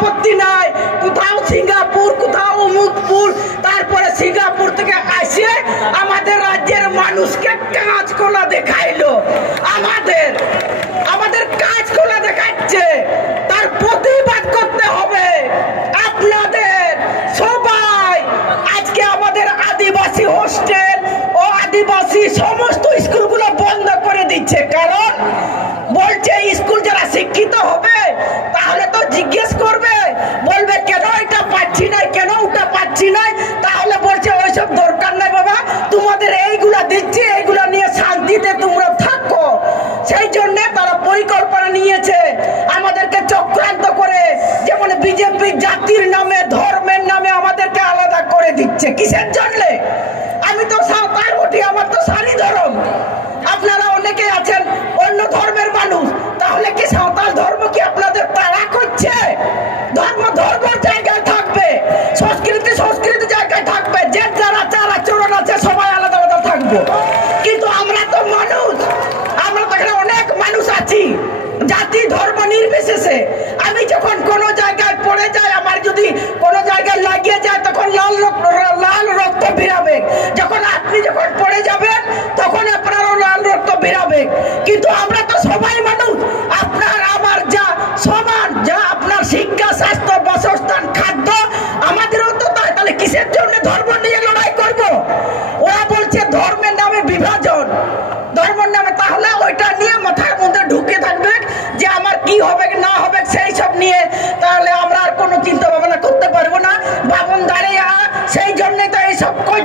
আপত্তি নাই। কোথাও সিঙ্গাপুর, কোথাও অমুকপুর তারপরে সিঙ্গাপুর থেকে আসে আমাদের রাজ্যের মানুষকে কাজ খোলা দেখাইলো। আমাদের আমাদের কাজ দেখাচ্ছে। তার প্রতিবাদ করতে হবে। আপনাদের সবাই আজকে আমাদের আদিবাসী হোস্টেল ও আদিবাসী সমস্ত হচ্ছে? কিসের জন্যে? আমি তো পার্বতী আমার তো সারি ধর্ম। আপনারা অনেকে আছেন, অন্য ধর্মের মানুষ। তাহলে কি সাঁওতাল ধর্ম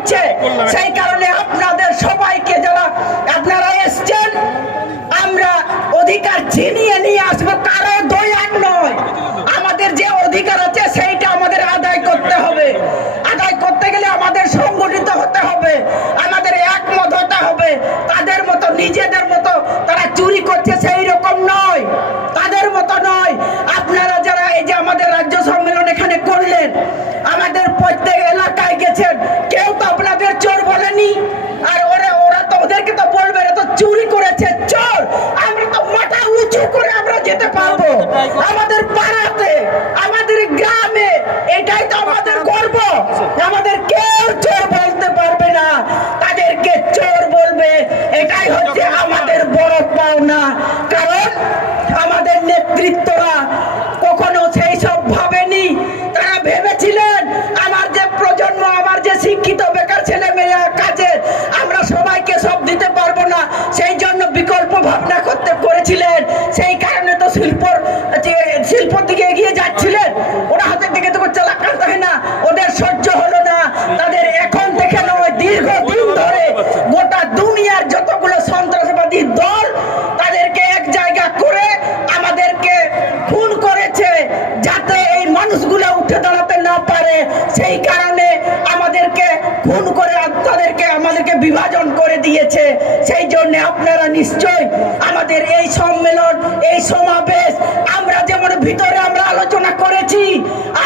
হচ্ছে। সেই চালাতে না পারে, সেই কারণে আমাদেরকে খুন করে আত্মাদেরকে আমাদেরকে বিভাজন করে দিয়েছে। সেই জন্য আপনারা নিশ্চয় আমাদের এই সম্মেলন, এই সমাবেশ, আমরা যেমন ভিতরে আমরা আলোচনা করেছি,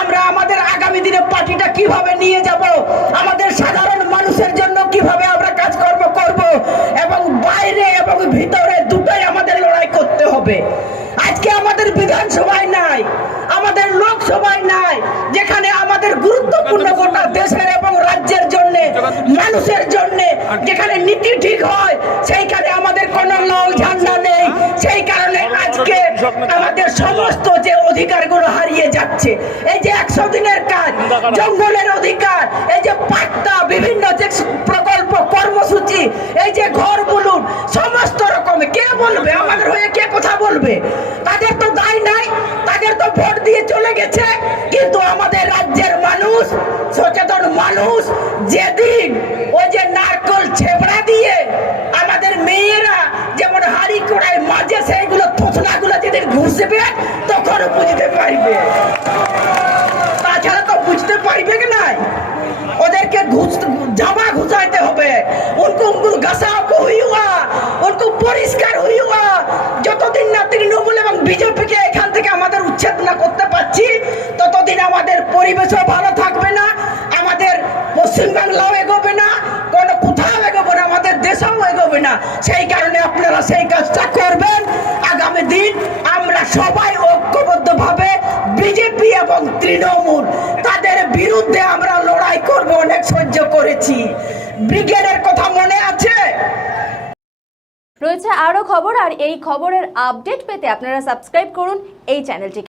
আমরা আমাদের আগামী দিনে পার্টিটা কীভাবে নিয়ে যাব, আমাদের সাধারণ মানুষের জন্য কীভাবে আমরা কাজকর্ম করব, এবং বাইরে এবং ভিতরে দুটোই আমাদের লড়াই করতে হবে। আজকে আমাদের বিধানসভায় নাই, আমাদের লোকসভায় যেখানে আমাদের গুরুত্বপূর্ণ গোটা দেশের এবং রাজ্যের জন্য মানুষের জন্য যেখানে নীতি ঠিক হয় সেইখানে আমাদের কোনো লাল ঝান্ডা নেই। সেই কারণে আজকে আমাদের সমস্ত যে অধিকারগুলো হারিয়ে যাচ্ছে এই যে একশো দিনের কাজ জঙ্গলের অধিকার মানুষ, সচেতন মানুষ, যেদিন ওই যে নারকল ছেবড়া দিয়ে আমাদের মেয়েরা যেমন মাঝে, সেইগুলো যেদিন তখন বুঝতে পারবে। তাছাড়া তো বুঝতে পারবে কি নাই? ওদেরকে ঘুষ, জামা ঘুষাইতে হবে। উনকো হইয়া পরিষ্কার হইয়া যতদিন না তৃণমূল এবং বিজেপিকে এখান থেকে আমাদের উচ্ছেদ না করতে পারছি, ততদিন আমাদের পরিবেশও ভালো সেই কারণে আপনারা সেই কাজটা করবেন। আগামী দিন আমরা সবাই ঐক্যবদ্ধভাবে বিজেপি এবং তৃণমূল, তাদের বিরুদ্ধে আমরা লড়াই করব, অনেক সহ্য করেছি। ব্রিগেডের কথা মনে আছে? রয়েছে আরও খবর, আর এই খবরের আপডেট পেতে আপনারা সাবস্ক্রাইব করুন এই চ্যানেলটিকে।